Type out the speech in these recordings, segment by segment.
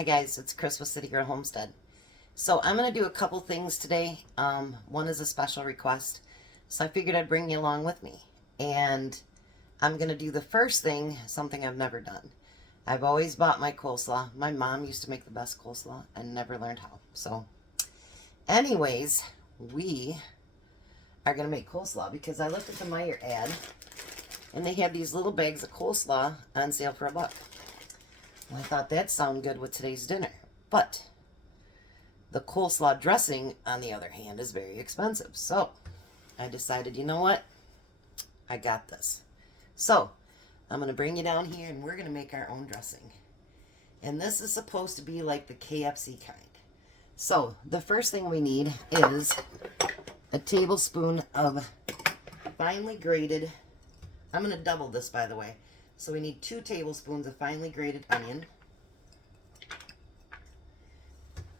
Hi guys, it's Chris with City Girl Homestead. So I'm going to do a couple things today. One is a special request. So I figured I'd bring you along with me. And I'm going to do the first thing, something I've never done. I've always bought my coleslaw. My mom used to make the best coleslaw and never learned how. So anyways, we are going to make coleslaw because I looked at the Meyer ad and they had these little bags of coleslaw on sale for $1. Well, I thought that'd sound good with today's dinner. But the coleslaw dressing, on the other hand, is very expensive. So I decided, you know what? I got this. So I'm going to bring you down here and we're going to make our own dressing. And this is supposed to be like the KFC kind. So the first thing we need is a tablespoon of finely grated. I'm going to double this, by the way. So we need 2 tablespoons of finely grated onion.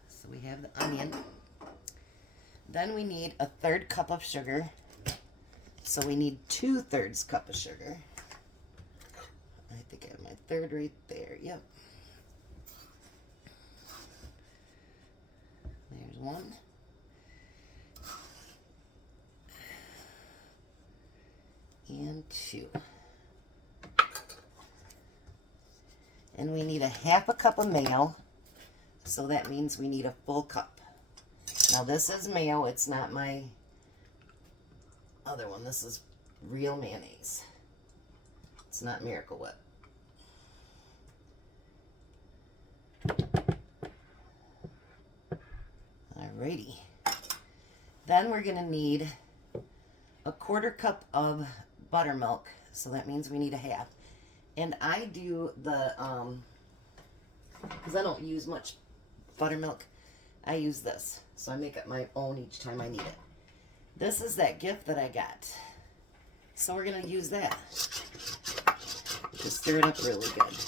So we have the onion. Then we need a 1/3 cup of sugar. So we need 2/3 cup of sugar. I think I have my third right there. Yep. There's 1. And 2. And we need a 1/2 cup of mayo. So that means we need a full cup. Now this is mayo. It's not my other one. This is real mayonnaise. It's not Miracle Whip. Alrighty. Then we're going to need a 1/4 cup of buttermilk. So that means we need a 1/2. And I do the, because I don't use much buttermilk, I use this. So I make up my own each time I need it. This is that gift that I got. So we're going to use that. Just stir it up really good.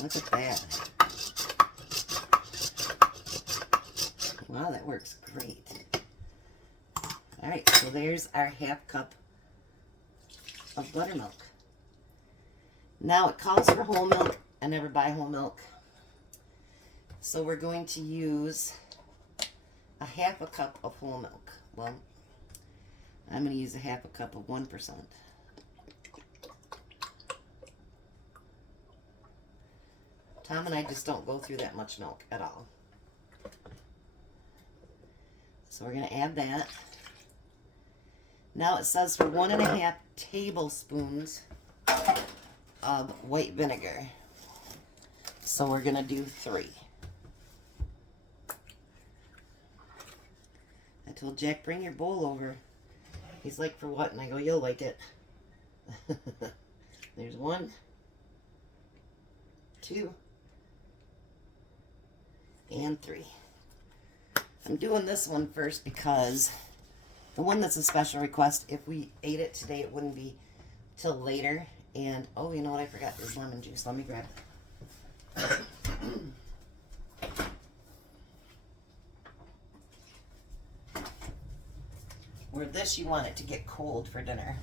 Look at that. Wow, that works great. Alright, so there's our 1/2 cup of buttermilk. Now it calls for whole milk. I never buy whole milk. So we're going to use a 1/2 cup of whole milk. Well, I'm going to use a 1/2 cup of 1%. Tom and I just don't go through that much milk at all. So we're going to add that. Now it says for 1.5 tablespoons of white vinegar. So we're going to do 3. I told Jack, bring your bowl over. He's like, for what? And I go, you'll like it. There's 1, 2, and 3. I'm doing this one first because the one that's a special request, if we ate it today, it wouldn't be till later. And, oh, you know what I forgot? Is lemon juice. Let me grab it. Where this, you want it to get cold for dinner.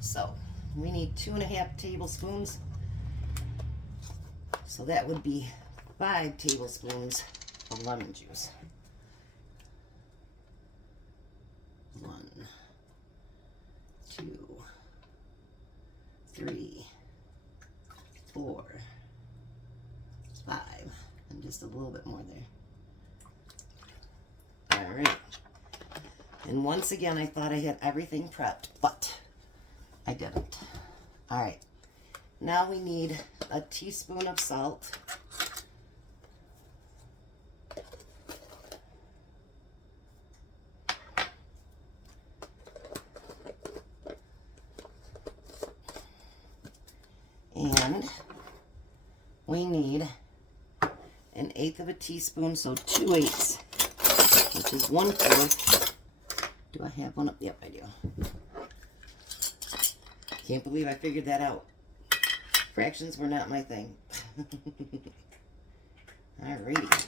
So, we need 2.5 tablespoons. So that would be 5 tablespoons of lemon juice. 1, 2, 3, 4, 5, and just a little bit more there. All right. And once again, I thought I had everything prepped, but I didn't. All right. Now we need a teaspoon of salt. And we need 1/8 of a teaspoon, so 2/8, which is 1/4. Do I have one up? Yep, I do. Can't believe I figured that out. Fractions were not my thing. Alrighty.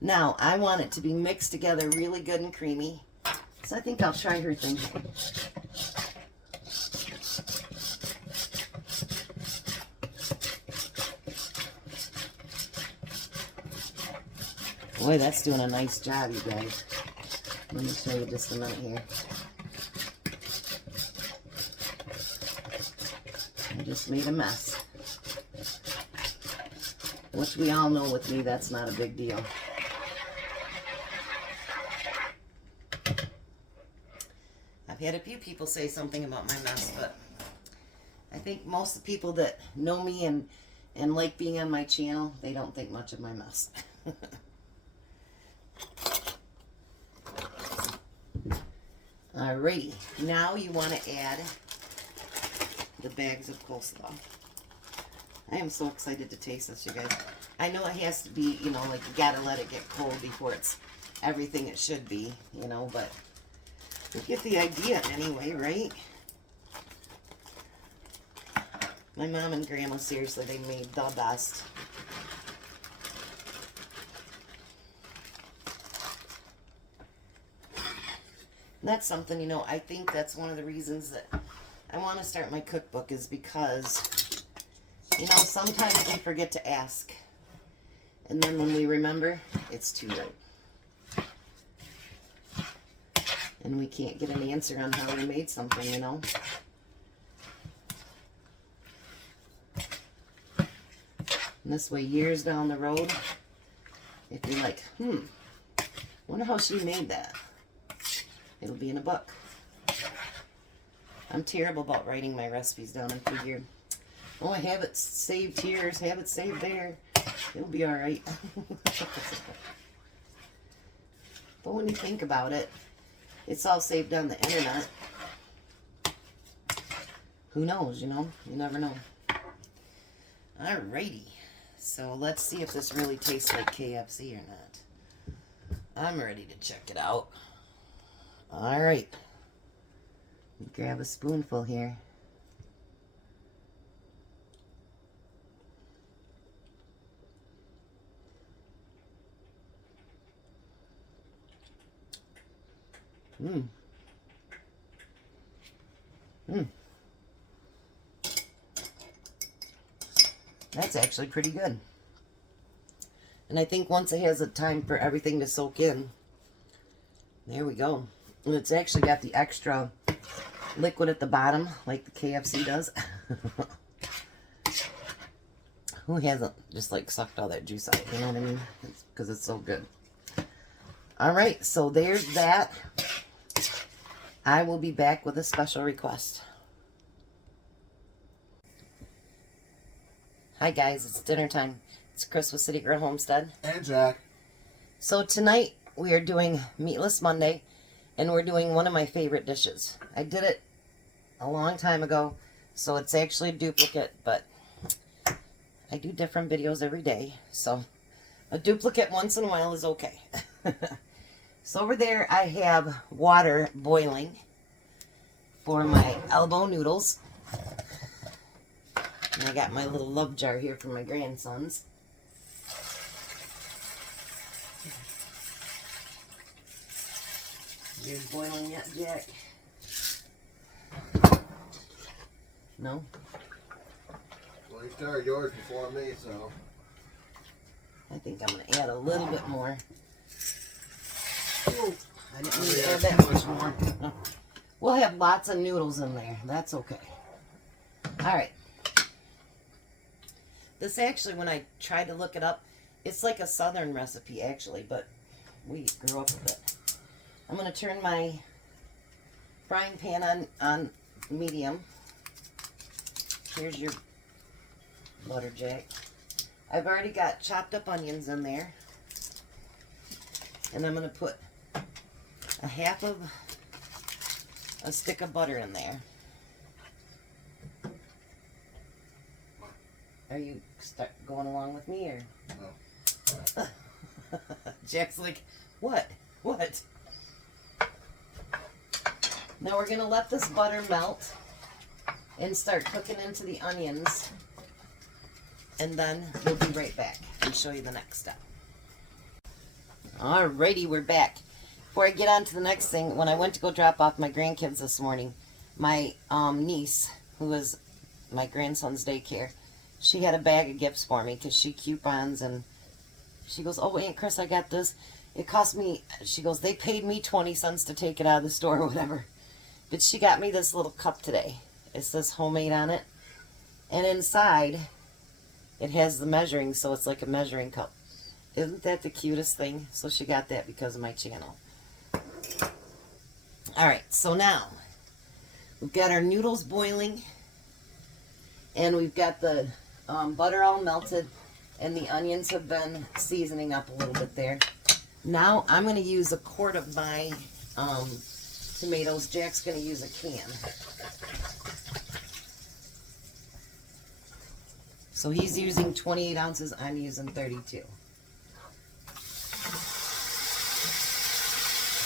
Now, I want it to be mixed together really good and creamy. So I think I'll try her thing. Boy, that's doing a nice job, you guys. Let me show you just a minute here. I just made a mess. Which we all know with me, that's not a big deal. I've had a few people say something about my mess, but I think most of the people that know me and like being on my channel, they don't think much of my mess. Alrighty, now you want to add the bags of coleslaw. I am so excited to taste this, you guys. I know it has to be, you know, like you gotta let it get cold before it's everything it should be, you know, but you get the idea anyway, right? My mom and grandma, seriously, they made the best. That's something, you know, I think that's one of the reasons that I want to start my cookbook is because, you know, sometimes we forget to ask. And then when we remember, it's too late. And we can't get an answer on how we made something, you know. And this way, years down the road, if you're like, wonder how she made that. It'll be in a book. I'm terrible about writing my recipes down. I figure, oh, I have it saved here, have it saved there. It'll be all right. But when you think about it, it's all saved on the internet. Who knows, you know? You never know. Alrighty. So let's see if this really tastes like KFC or not. I'm ready to check it out. Alright. Grab a spoonful here. That's actually pretty good. And I think once it has a time for everything to soak in, there we go. And it's actually got the extra liquid at the bottom, like the KFC does. Who hasn't just like sucked all that juice out, you know what I mean? It's because it's so good. Alright, so there's that. I will be back with a special request. Hi guys, it's dinner time. It's Chris with City Girl Homestead. And Jack. So tonight we are doing Meatless Monday, and we're doing one of my favorite dishes. I did it a long time ago, so it's actually a duplicate, but I do different videos every day, so a duplicate once in a while is okay. So over there I have water boiling for my elbow noodles. And I got my little love jar here for my grandsons. Yours boiling yet, Jack? No? Well, you started yours before me, so. I think I'm going to add a little bit more. Ooh, I didn't need to add that much more. No. We'll have lots of noodles in there. That's okay. Alright. This actually, when I tried to look it up, it's like a southern recipe actually, but we grew up with it. I'm going to turn my frying pan on medium. Here's your butter, Jack. I've already got chopped up onions in there. And I'm going to put a half of a stick of butter in there. Are you going along with me, or? No. Jack's like, what? What? Now we're going to let this butter melt and start cooking into the onions. And then we'll be right back and show you the next step. Alrighty, we're back. Before I get on to the next thing, when I went to go drop off my grandkids this morning, my niece, who was my grandson's daycare, she had a bag of gifts for me because she coupons and She goes, oh, Aunt Chris, I got this. It cost me, she goes, they paid me 20 cents to take it out of the store or whatever. But she got me this little cup today. It says homemade on it. And inside, it has the measuring, so it's like a measuring cup. Isn't that the cutest thing? So she got that because of my channel. Alright, so now, we've got our noodles boiling. And we've got the butter all melted. And the onions have been seasoning up a little bit there. Now I'm going to use a quart of my tomatoes. Jack's going to use a can. So he's using 28 ounces. I'm using 32.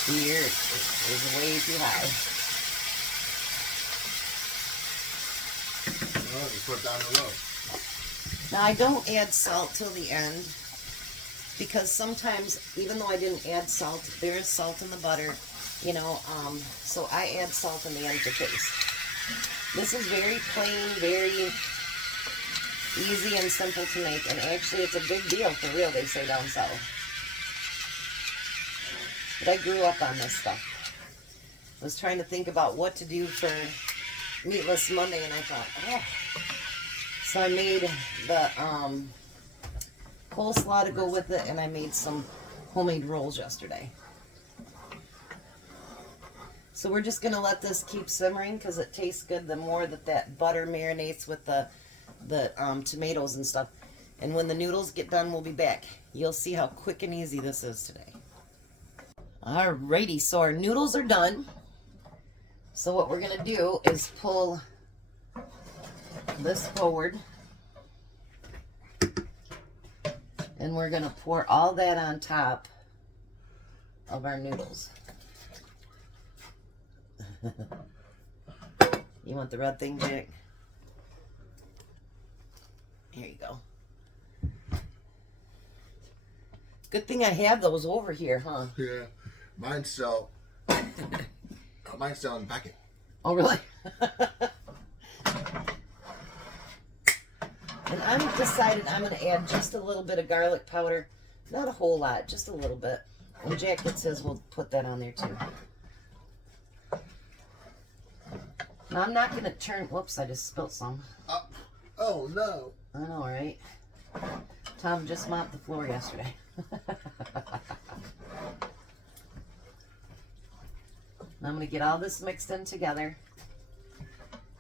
Here is way too high. Well, just put down the road. Now I don't add salt till the end because sometimes, even though I didn't add salt, there is salt in the butter, you know, so I add salt in the end to taste. This is very plain, very easy and simple to make, and actually it's a big deal for real, they say down south. But I grew up on this stuff. I was trying to think about what to do for Meatless Monday, and I thought, oh. So I made the coleslaw to go with it, and I made some homemade rolls yesterday. So we're just going to let this keep simmering because it tastes good the more that butter marinates with the tomatoes and stuff. And when the noodles get done, we'll be back. You'll see how quick and easy this is today. Alrighty, so our noodles are done. So what we're going to do is pull this forward, and we're going to pour all that on top of our noodles. You want the red thing, Jack? Here you go. Good thing I have those over here, huh? Yeah, mine's still in the packet. Oh, really? And I'm decided I'm going to add just a little bit of garlic powder. Not a whole lot, just a little bit. When Jack gets his, we'll put that on there too. Now I'm not going to turn... Whoops, I just spilled some. Oh, no. I know, right? Tom just mopped the floor yesterday. Now I'm going to get all this mixed in together.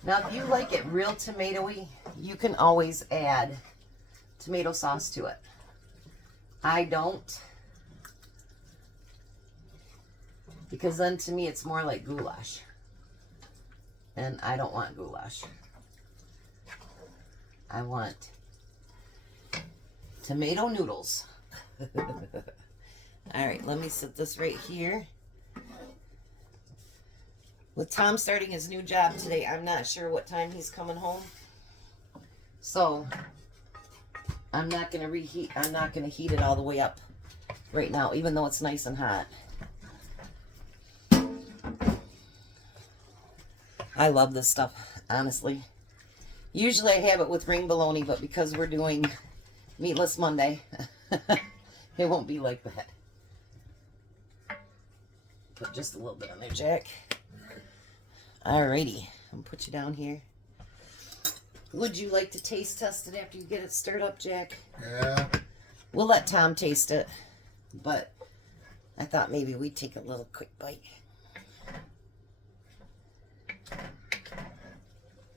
Now, if you like it real tomatoey, you can always add tomato sauce to it. I don't, because then to me it's more like goulash. And I don't want goulash. I want tomato noodles. Alright, let me set this right here. With Tom starting his new job today, I'm not sure what time he's coming home. So, I'm not going to reheat. I'm not going to heat it all the way up right now, even though it's nice and hot. I love this stuff, honestly. Usually I have it with ring bologna, but because we're doing Meatless Monday, it won't be like that. Put just a little bit on there, Jack. Alrighty, I'm gonna put you down here. Would you like to taste test it after you get it stirred up, Jack? Yeah. We'll let Tom taste it, but I thought maybe we'd take a little quick bite.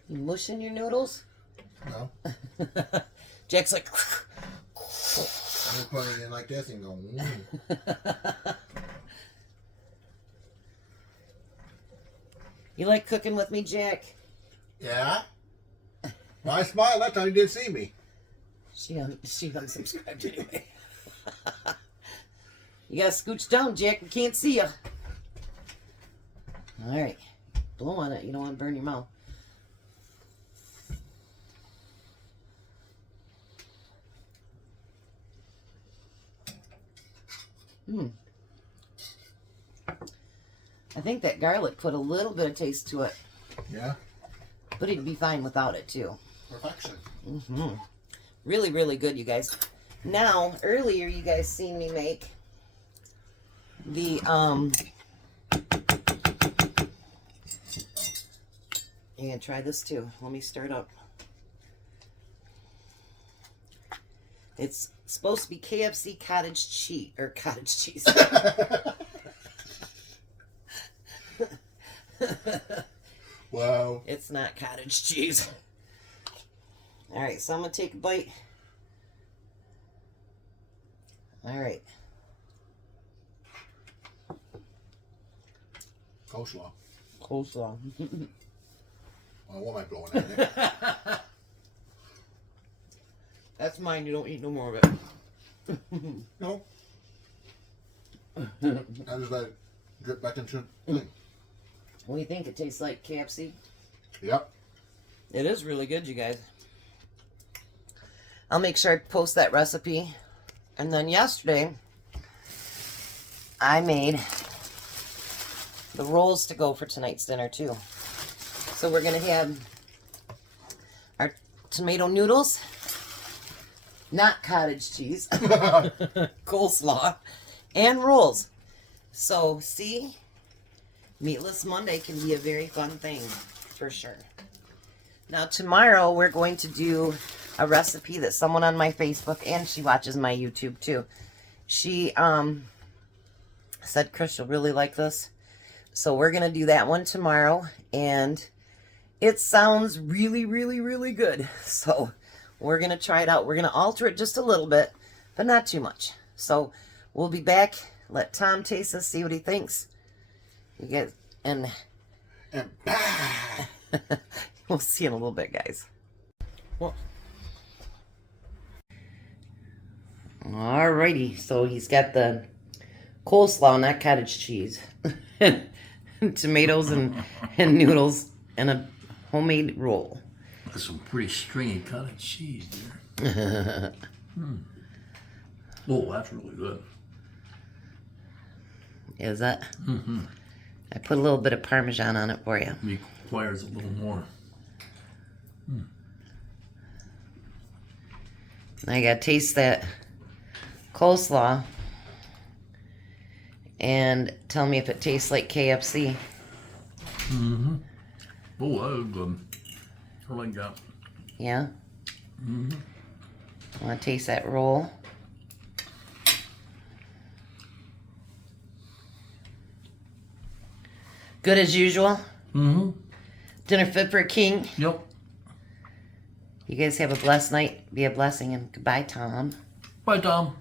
You mushing your noodles? No. Jack's like... I'm putting it in like this and go, You like cooking with me, Jack? Yeah? Well, I smiled that time you didn't see me. She unsubscribed anyway. You gotta scooch down, Jack. We can't see you. Alright. Blow on it. You don't want to burn your mouth. I think that garlic put a little bit of taste to it. Yeah? But it'd be fine without it, too. Perfection. Really, really good, you guys. Now, earlier you guys seen me make the, you're gonna try this too. Let me stir it up. It's supposed to be KFC cottage cheese, or cottage cheese. Wow. It's not cottage cheese. All right, so I'm gonna take a bite. All right. Coleslaw. Coleslaw. Oh, what am I blowing at here? That's mine. You don't eat no more of it. No. I just let it drip back into the thing. What do you think? It tastes like KFC? Yep. It is really good, you guys. I'll make sure I post that recipe. And then yesterday, I made the rolls to go for tonight's dinner too. So we're going to have our tomato noodles, not cottage cheese, coleslaw, and rolls. So see, Meatless Monday can be a very fun thing for sure. Now tomorrow we're going to do a recipe that someone on my Facebook, and she watches my YouTube too. She said, Chris, you'll really like this. So we're going to do that one tomorrow, and it sounds really, really, really good. So we're going to try it out. We're going to alter it just a little bit, but not too much. So we'll be back. Let Tom taste this, see what he thinks. You get, and we'll see in a little bit, guys. Well, alrighty, so he's got the coleslaw, not cottage cheese, tomatoes and noodles, and a homemade roll. That's some pretty stringy cottage cheese there. Oh, that's really good. Is that? Mm-hmm. I put a little bit of Parmesan on it for you. Requires a little more. I gotta taste that coleslaw and tell me if it tastes like KFC. Mm-hmm. Oh, that is good. I like that. Yeah? Mm-hmm. I want to taste that roll. Good as usual. Mm-hmm. Dinner fit for a king. Yep. You guys have a blessed night. Be a blessing, and goodbye, Tom. Bye, Tom.